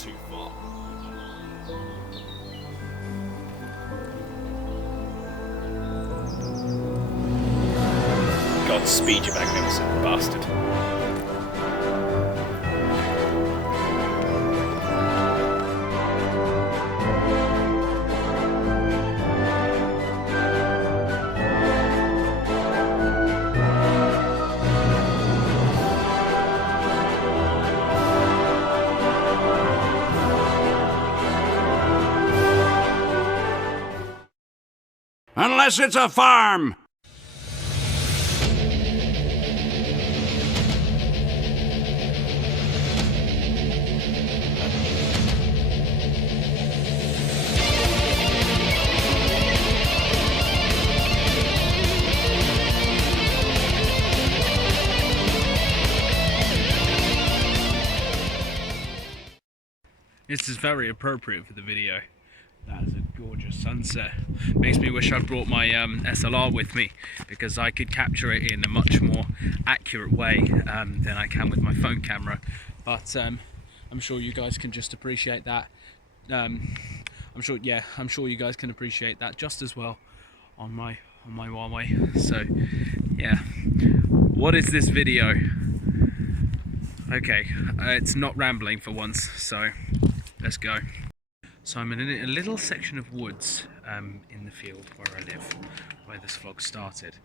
too far. Godspeed, you magnificent bastard. Unless it's a farm! This is very appropriate for the video. That is a gorgeous sunset. Makes me wish I'd brought my SLR with me, because I could capture it in a much more accurate way than I can with my phone camera. But I'm sure you guys can just appreciate that. I'm sure you guys can appreciate that just as well on my Huawei. So yeah, what is this video? Okay, it's not rambling for once, so let's go. So I'm in a little section of woods in the field where I live, where this vlog started.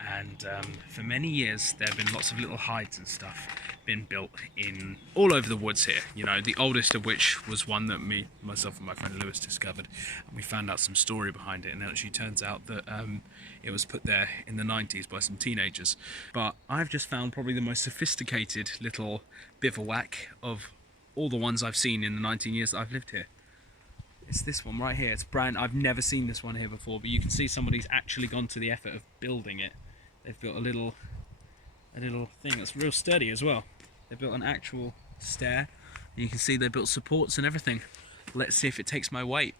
And for many years there have been lots of little hides and stuff been built in all over the woods here. You know, the oldest of which was one that myself and my friend Lewis discovered, and we found out some story behind it, and it actually turns out that it was put there in the 90s by some teenagers. But I've just found probably the most sophisticated little bivouac of all the ones I've seen in the 19 years that I've lived here. It's this one right here. It's brand. I've never seen this one here before, but you can see somebody's actually gone to the effort of building it. They've built a little thing that's real sturdy as well. They built an actual stair. And you can see they built supports and everything. Let's see if it takes my weight.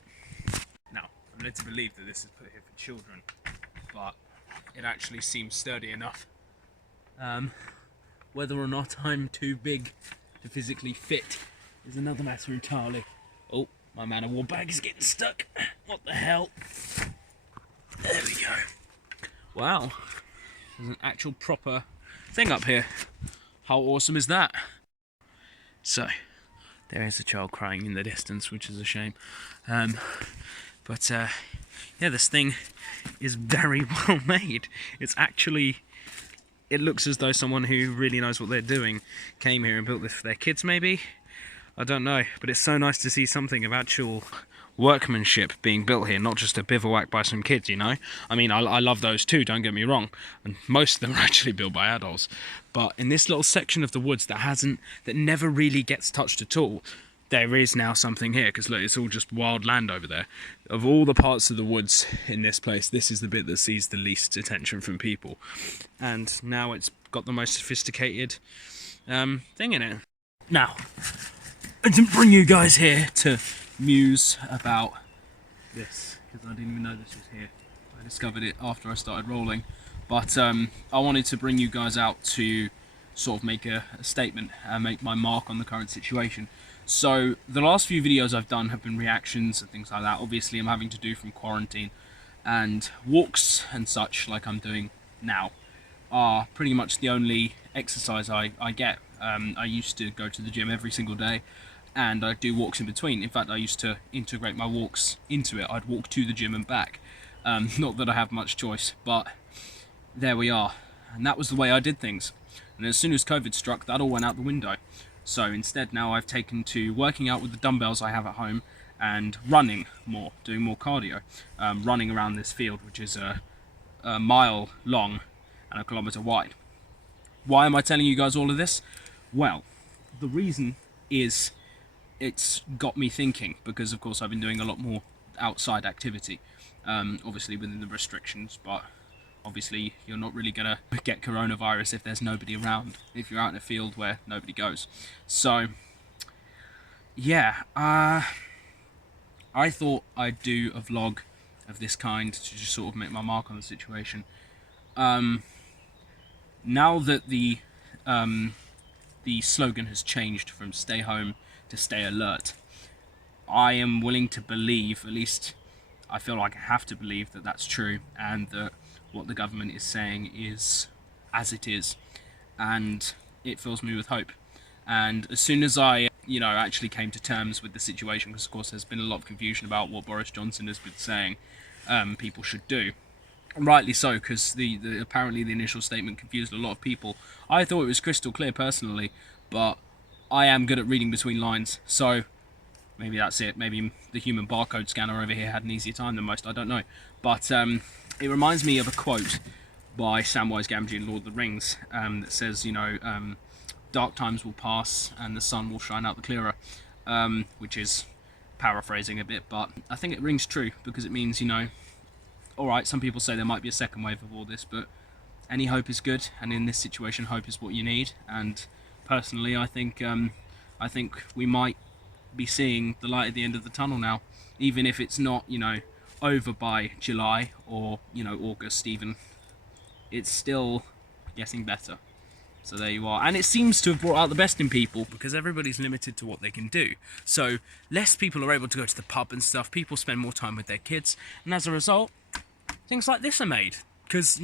Now, I'm led to believe that this is put here for children, but it actually seems sturdy enough. Whether or not I'm too big to physically fit is another matter entirely. Oh, my man of war bag is getting stuck. What the hell? There we go. Wow. There's an actual proper thing up here. How awesome is that? So, there is a child crying in the distance, which is a shame. Yeah, this thing is very well made. It looks as though someone who really knows what they're doing came here and built this for their kids, maybe? I don't know, but it's so nice to see something of actual workmanship being built here, not just a bivouac by some kids, you know? I mean, I love those too, don't get me wrong, and most of them are actually built by adults. But in this little section of the woods that never really gets touched at all, there is now something here, because look, it's all just wild land over there. Of all the parts of the woods in this place, this is the bit that sees the least attention from people. And now it's got the most sophisticated thing in it. Now, I didn't bring you guys here to muse about this, because I didn't even know this was here. I discovered it after I started rolling. But I wanted to bring you guys out to sort of make a statement and make my mark on the current situation. So the last few videos I've done have been reactions and things like that. Obviously I'm having to do from quarantine, and walks and such, like I'm doing now, are pretty much the only exercise I get. I used to go to the gym every single day, and I do walks in between. In fact, I used to integrate my walks into it. I'd walk to the gym and back. Not that I have much choice, but there we are. And that was the way I did things. And as soon as COVID struck, that all went out the window. So instead now I've taken to working out with the dumbbells I have at home and running more, doing more cardio. Running around this field, which is a mile long and a kilometre wide. Why am I telling you guys all of this? Well, the reason is it's got me thinking, because of course I've been doing a lot more outside activity, obviously within the restrictions, but obviously you're not really gonna get coronavirus if there's nobody around, if you're out in a field where nobody goes. So yeah, I thought I'd do a vlog of this kind to just sort of make my mark on the situation. Now that the the slogan has changed from stay home to stay alert. I am willing to believe, at least I feel like I have to believe, that that's true, and that what the government is saying is as it is, and it fills me with hope. And as soon as I, actually came to terms with the situation, because of course there's been a lot of confusion about what Boris Johnson has been saying people should do. Rightly so, because apparently the initial statement confused a lot of people. I thought it was crystal clear personally, but I am good at reading between lines, so maybe that's it. Maybe the human barcode scanner over here had an easier time than most, I don't know. But it reminds me of a quote by Samwise Gamgee in Lord of the Rings that says, dark times will pass and the sun will shine out the clearer, which is paraphrasing a bit, but I think it rings true, because it means, alright, some people say there might be a second wave of all this, but any hope is good, and in this situation hope is what you need. And personally, I think we might be seeing the light at the end of the tunnel now, even if it's not, over by July or, August even. It's still getting better. So there you are. And it seems to have brought out the best in people, because everybody's limited to what they can do. So less people are able to go to the pub and stuff. People spend more time with their kids. And as a result, things like this are made. Because,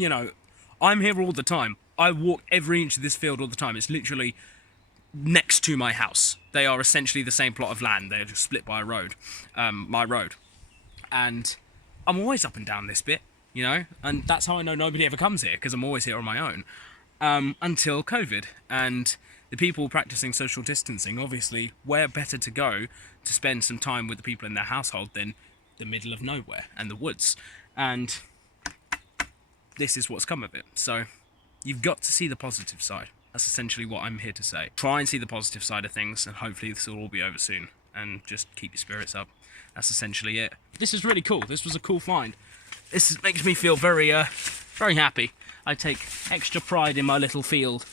I'm here all the time. I walk every inch of this field all the time. It's literally next to my house. They are essentially the same plot of land. They're just split by a road. My road. And I'm always up and down this bit, and that's how I know nobody ever comes here, because I'm always here on my own. Until COVID, and the people practicing social distancing, obviously, where better to go to spend some time with the people in their household than the middle of nowhere and the woods. And this is what's come of it. So you've got to see the positive side. That's essentially what I'm here to say. Try and see the positive side of things, and hopefully this will all be over soon, and just keep your spirits up. That's essentially it. This is really cool. This was a cool find. This makes me feel very very happy. I take extra pride in my little field.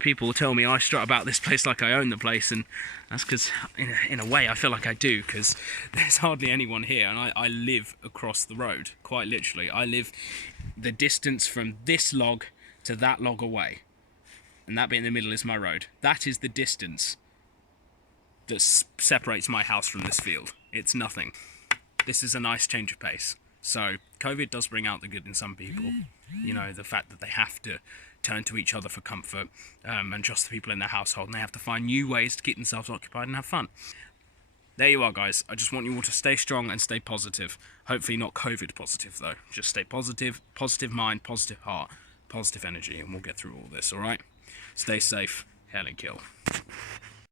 People tell me I strut about this place like I own the place, and that's because, in a way, I feel like I do, because there's hardly anyone here, and I live across the road, quite literally. I live the distance from this log to that log away, and that bit in the middle is my road. That is the distance that separates my house from this field. It's nothing. This is a nice change of pace. So, COVID does bring out the good in some people. The fact that they have to turn to each other for comfort, and just the people in their household, and they have to find new ways to keep themselves occupied and have fun. There you are, guys. I just want you all to stay strong and stay positive. Hopefully not COVID positive, though. Just stay positive, positive mind, positive heart, positive energy, and we'll get through all this, alright? Stay safe. Hell and kill.